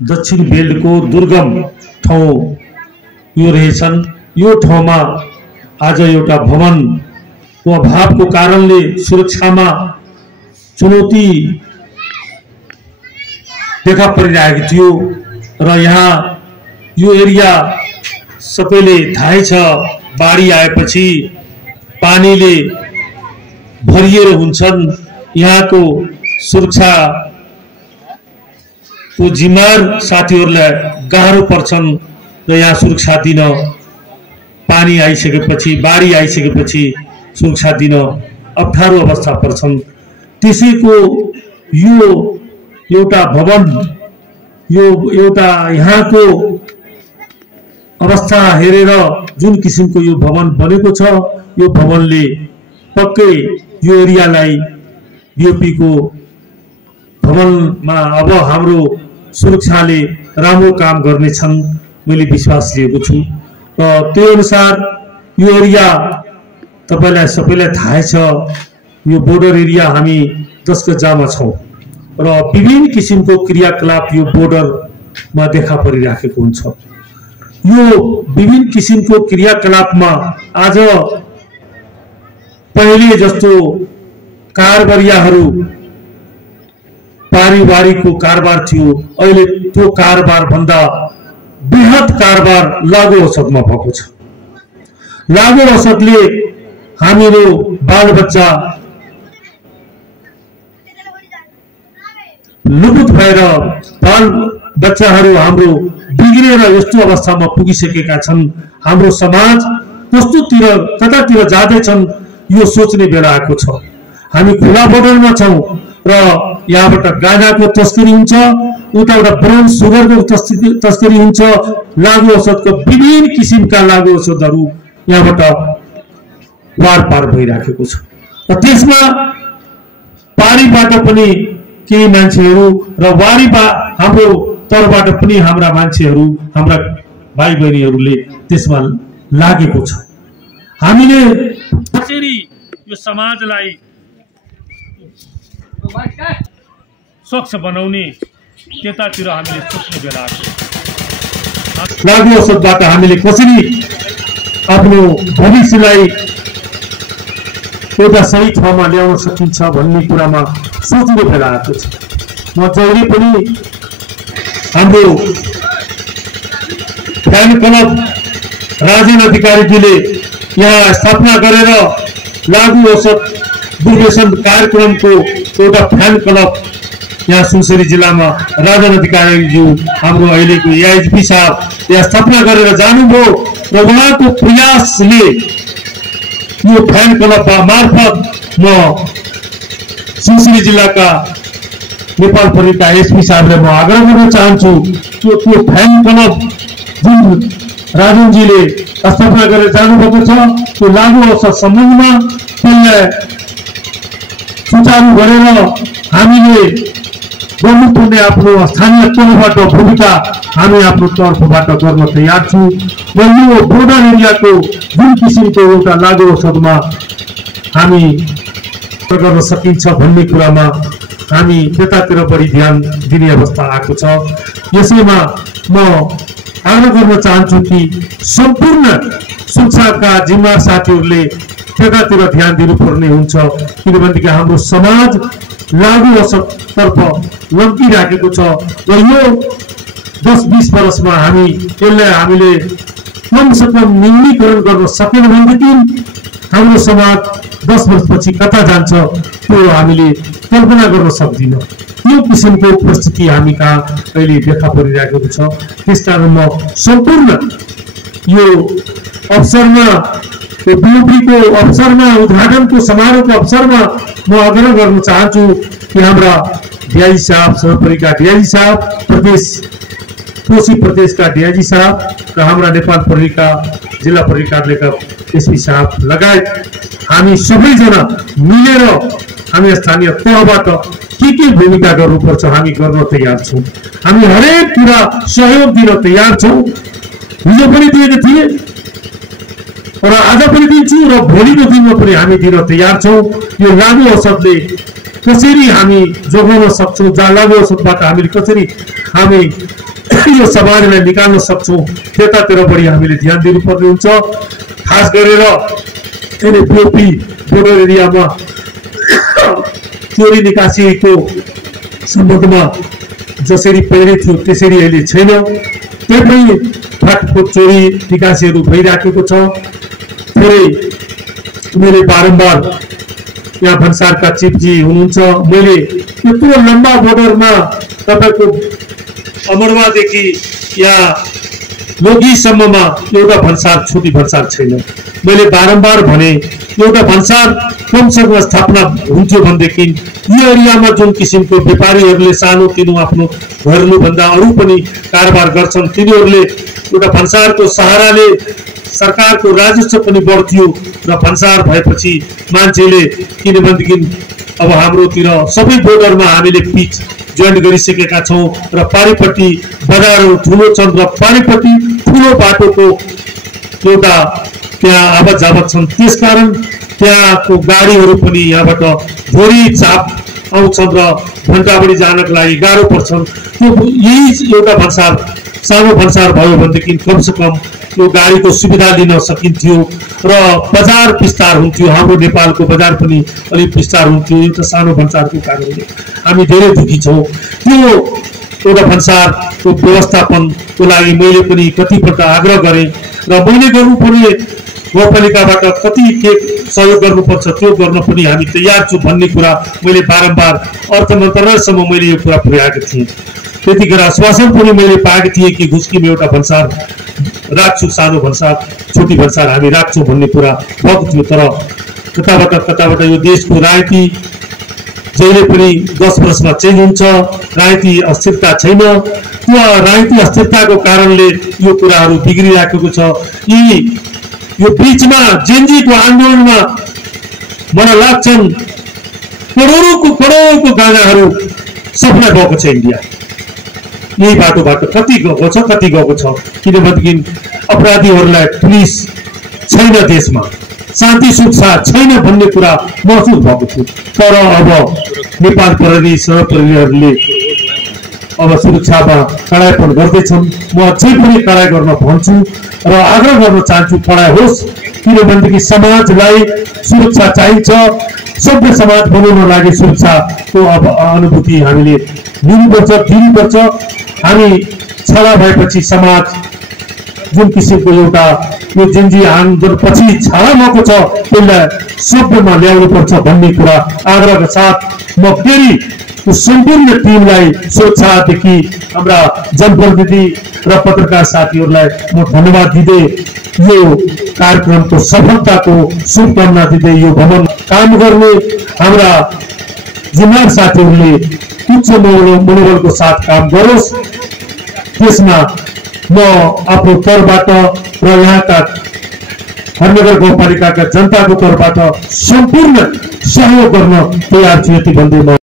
दक्षिण बेल्टको दुर्गम ठाउँ यो रहेछन्। यो ठाउँमा आज एउटा भवनको अभावको कारणले सुरक्षामा चुनौती देखा परिरहेको थियो र यहाँ यो एरिया सबैले थाहै छ, बाढी आएपछि पानीले भरिएर हुन्छन्। यहाँको सुरक्षा को जिम्मेवार साथीहरूलाई गाह्रो पर्छन् र यहाँ सुरक्षा दिन पानी आइसकेपछि, बाढी आइसकेपछि सुरक्षा दिन अप्ठ्यारो अवस्था पर्छन्। त्यसैको यो एउटा भवन, यो एउटा यहाँको अवस्था हेरेर जुन किसिमको यो भवन बनेको छ, यो भवनले पक्कै यो एरियालाई बीओपी को भवनमा अब हाम्रो सुरक्षाले राम्रो काम गर्नेछन् मैले विश्वास लिएको छु। र त्यो अनुसार यो एरिया तपाईलाई सबैलाई थाहै छ, यो बोर्डर एरिया हामी 10 गजामा छौं र विभिन्न किसिमको क्रियाकलाप यो बोर्डरमा देखा परिराखेको हुन्छ। यो विभिन्न किसिमको क्रियाकलापमा आज पहिले जस्तो कारबारियाहरू पारिवारिकको कारोबार थियो, अहिले त्यो कारोबार भन्दा बृहत कारोबार लागु औषधमा भएको छ। लागु औषधले हामीहरू बालबच्चा लुपुत भएर बाल बच्चाहरू हाम्रो बिग्रेर यस्तो अवस्थामा पुगिसकेका छन्। हाम्रो समाज कतातिर जाँदैछन् यो सोच्ने बेला आएको छ। हामी खुला बोर्डरमा छौं र यहाँबाट गाँजाको तस्करी हुन्छ, उताबाट ब्राउन सुगरको तस्करी हुन्छ, लागु औषधको विभिन्न किसिमका लागु औषधहरू यहाँबाट वारपार भइराखेको छ। र त्यसमा पारीबाट पनि केही मान्छेहरू र हाम्रो तर्फबाट पनि हाम्रा मान्छेहरू, हाम्रा भाइ बहिनीहरूले त्यसमा लागेको छ। हामीले कसरी यो समाजलाई स्वच्छ बनाउने त्यतातिर हामीले सोच्ने बेला आएको छ। लागु औषधबाट हामीले कसरी आफ्नो भविष्यलाई एउटा सही ठाउँमा ल्याउन सकिन्छ भन्ने कुरामा सोच्ने बेला आएको छ। म जहिले पनि हाम्रो फ्यान क्लब राजन अधिकारीजीले यहाँ स्थापना गरेर लागु औषध दुर्व्यसन कार्यक्रमको एउटा फ्यान क्लब यहाँ सुनसरी जिल्लामा राजन अधिकारीज्यू हाम्रो अहिलेको एआइजिपी साहब यहाँ स्थापना गरेर जानुभयो र उहाँको प्रयासले यो फ्यान क्लब मार्फत म सुनसरी जिल्लाका नेपाल प्रहरीका एसपी साहबलाई म आग्रह गर्न चाहन्छु, त्यो फ्यान क्लब जुन राजनजीले स्थापना गरेर जानुभएको छ त्यो लागु औषध सम्बन्धमा त्यसलाई सुचारू गरेर हामीले गर्नुपर्ने आफ्नो स्थानीय तहबाट भूमिका हामी आफ्नो तर्फबाट गर्न तयार छौँ र यो बोर्डर एरियाको जुन किसिमको एउटा लागु औषधमा हामी गर्न सकिन्छ भन्ने कुरामा हामी त्यतातिर बढी ध्यान दिने अवस्था आएको छ। यसैमा म आग्रह गर्न चाहन्छु कि सम्पूर्ण सुरक्षाका जिम्मेवार साथीहरूले त्यतातिर ध्यान दिनुपर्ने हुन्छ, किनभनेदेखि हाम्रो समाज लागु औषधतर्फ लम्किराखेको छ र यो 10-20 वर्षमा हामीले कमसेकम न्यूनीकरण गर्न सकेन भनेदेखि हाम्रो समाज 10 वर्षपछि कता जान्छ त्यो हामीले कल्पना गर्न सक्दिन। त्यो किसिमको परिस्थिति हामी कहाँ अहिले देखा परिरहेको छ। त्यसकारण म सम्पूर्ण यो अवसरमा बीओपीको अवसरमा उद्घाटनको समारोहको अवसरमा म आग्रह गर्न चाहन्छु कि हाम्रा डीआईजी साहब, सर्वोपरिका डीआईजी साहब, कोशी प्रदेशका डीआईजी साहब र हाम्रा नेपाल प्रहरीका जिल्ला प्रहरी कार्यालयका एसपी साहब लगायत हामी सबैजना मिलेर हामी स्थानीय तहबाट के भूमिका गर्नुपर्छ हामी गर्न तयार छौँ। हामी हरेक कुरा सहयोग दिन तयार छौँ। हिजो पनि दिएका थिए र आज पनि दिन्छु र भोलिको दिनमा पनि हामी दिन तयार छौँ। यो लागु औषधले कसरी हामी जोगाउन सक्छौँ, लागु औषधबाट हामीले कसरी हामी यो समाजलाई निकाल्न सक्छौँ त्यतातिर बढी हामीले ध्यान दिनुपर्ने हुन्छ। खास गरेर एनएफओपी बोर्डर एरियामा चोरी निकासीको सम्बन्धमा जसरी पहिले थियो त्यसरी अहिले छैन। त्यही पनि फाटको चोरी निकासीहरू भइराखेको छ। फेरि मैले बारम्बार यहाँ भन्सारका चिफजी हुनुहुन्छ, मैले यत्रो लम्बा बोर्डरमा तपाईँको अमरवादेखि यहाँ लोगीसम्ममा एउटा भन्सार छोटी भन्सार छैन। मैले बारम्बार भने एउटा भन्सार कमसेकम स्थापना हुन्थ्यो भनेदेखि यो एरियामा जुन किसिमको व्यापारीहरूले सानो तिनो आफ्नो घरेलुभन्दा अरू पनि कारोबार गर्छन् तिनीहरूले एउटा भन्सारको सहाराले सरकारको राजस्व पनि बढ्थ्यो र भन्सार भएपछि मान्छेले किनभनेदेखि अब हाम्रोतिर सबै बोर्डरमा हामीले पिच जोइन गरिसकेका छौँ र पारिपट्टि बजारहरू ठुलो छन् र पारिपट्टि ठुलो बाटोको एउटा त्यहाँ आवत जावत छन्। त्यसकारण त्यहाँको गाडीहरू पनि यहाँबाट धेरै चाप आउँछन् र घन्टाबडी जानका लागि गाह्रो पर्छन्। त्यो यही एउटा भन्सार सानो भन्सार भयो भनेदेखि कमसेकम यो गाडीको सुविधा दिन सकिन्थ्यो र बजार विस्तार हुन्थ्यो। हाम्रो नेपालको बजार पनि अलिक विस्तार हुन्थ्यो एउटा सानो भन्सारको कारणले। हामी धेरै दुखी छौँ। त्यो एउटा भन्सारको व्यवस्थापनको लागि मैले पनि कतिपल्ट आग्रह गरेँ र मैले गर्नुपर्ने गाउँपालिकाबाट कति के सहयोग गर्नुपर्छ त्यो गर्न पनि हामी तयार छु भन्ने कुरा मैले बारम्बार अर्थ मन्त्रालयसम्म मैले यो कुरा पुर्याएको थिएँ। त्यतिखेर आश्वासन पनि मैले पाएको थिएँ कि घुस्कीमा एउटा भन्सार राख्छु, सानो भन्सार छोटी भन्सार हामी राख्छौँ भन्ने कुरा भएको थियो। तर कताबाट यो देशको राजनीति जहिले पनि 10 वर्षमा चेन्ज हुन्छ, राजनीति अस्थिरता छैन। त्यो राजनीति अस्थिरताको कारणले यो कुराहरू बिग्रिराखेको छ। यो बीचमा जेनजीको आन्दोलनमा मलाई लाग्छन् करोडौंको गानाहरू सफल भएको छ इन्डिया। यही बाटोबाट कति गएको छ कति गएको छ किनभनेदेखि अपराधीहरूलाई पुलिस छैन, देशमा शान्ति सुरक्षा छैन भन्ने कुरा महसुस भएको थियो। तर अब नेपाल प्रहरी सह प्रहरीहरूले अब सुरक्षामा कडाइपन गर्दैछन्। म अझै पनि कडाइ गर्न भन्छु र आग्रह गर्न चाहन्छु कडाइ होस्, किनभनेदेखि समाजलाई सुरक्षा चाहिन्छ। सभ्य समाज बनाउन लागि सुरक्षाको अब अनुभूति हामीले दिनुपर्छ। हामी छला भएपछि समाज जुन किसिमको एउटा यो जेनजी आन्दोलनपछि छाला भएको छ त्यसलाई सभ्यमा ल्याउनुपर्छ भन्ने कुरा आग्रहका साथ म फेरि सम्पूर्ण टिमलाई सुरक्षादेखि हाम्रा जनप्रतिनिधि र पत्रकार साथीहरूलाई म धन्यवाद दिँदै यो कार्यक्रमको सफलताको शुभकामना दिँदै यो भवन काम गर्ने हाम्रा जिम्मेवार साथीहरूले उच्च मनोबलको साथ काम गरोस्। त्यसमा म आफ्नो तर्फबाट र यहाँका हरनगर गाउँपालिकाका जनताको तर्फबाट सम्पूर्ण सहयोग गर्न तयार छु। यति भन्दै म